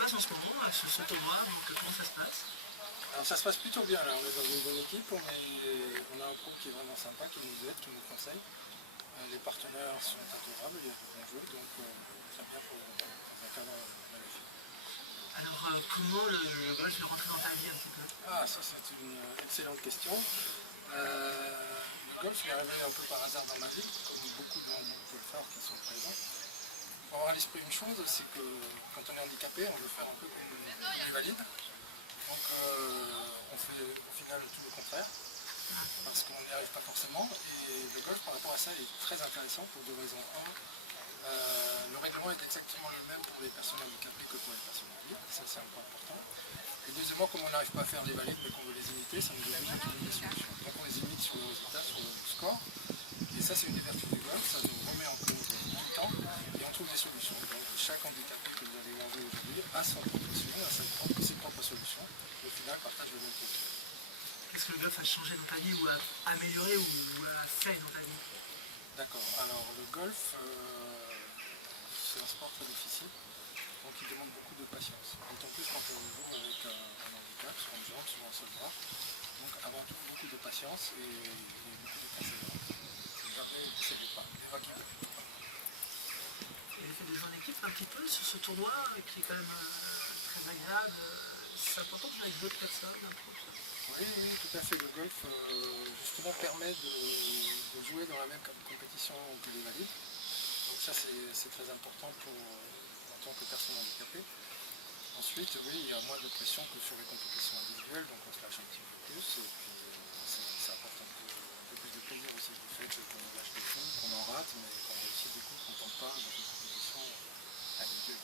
passe en ce moment, ce tournoi? Donc, comment ça se passe? Alors ça se passe plutôt bien là, on est dans une bonne équipe, on a un pro qui est vraiment sympa, qui nous aide, qui nous conseille. Les partenaires sont adorables, il y a de bons jeux, donc très bien dans un cadre magnifique. Alors, comment le golf est rentré dans ta vie un petit peu? Ah, ça c'est une excellente question. Le golf est arrivé un peu par hasard dans ma vie, comme beaucoup de golfeurs qui sont présents. Il faut avoir à l'esprit une chose, c'est que quand on est handicapé, on veut faire un peu comme les valides. Donc on fait au final tout le contraire, parce qu'on n'y arrive pas forcément. Et le golf par rapport à ça est très intéressant pour deux raisons. Un, le règlement est exactement le même pour les personnes handicapées que pour les personnes valides, ça c'est un point important. Et deuxièmement, comme on n'arrive pas à faire les valides mais qu'on veut les imiter, ça nous oblige à trouver des solutions. Donc on les imite sur le résultat, sur le score. Et ça c'est une des vertus du golf, ça nous remet en cause tout le temps et on trouve des solutions. Donc chaque handicapé que vous allez voir aujourd'hui a son propre solution, a ses propres solutions. Et au final partage le même produit. Qu'est-ce que le golf a changé dans ta vie ou a amélioré ou a fait dans ta vie? D'accord, alors le golf, c'est un sport très difficile, donc il demande beaucoup de patience. D'autant plus quand on joue avec un handicap, sur une jambe, sur un seul bras. Donc avant tout beaucoup de patience et beaucoup de persévérance. Jamais ne cédez pas, les vagues Il a fait des jeux en équipe un petit peu sur ce tournoi qui est quand même très agréable. C'est important de jouer avec d'autres personnes, un peu, ça. Oui, oui, tout à fait. Le golf justement permet de jouer dans la même compétition que les valides. Donc ça c'est très important en tant que personne handicapée. Ensuite, oui, il y a moins de pression que sur les compétitions individuelles, donc on se lâche un petit peu plus et puis ça apporte un peu plus de plaisir aussi du fait qu'on lâche des coups, qu'on en rate, mais qu'on réussit des coups qu'on ne tente pas dans une compétition individuelle.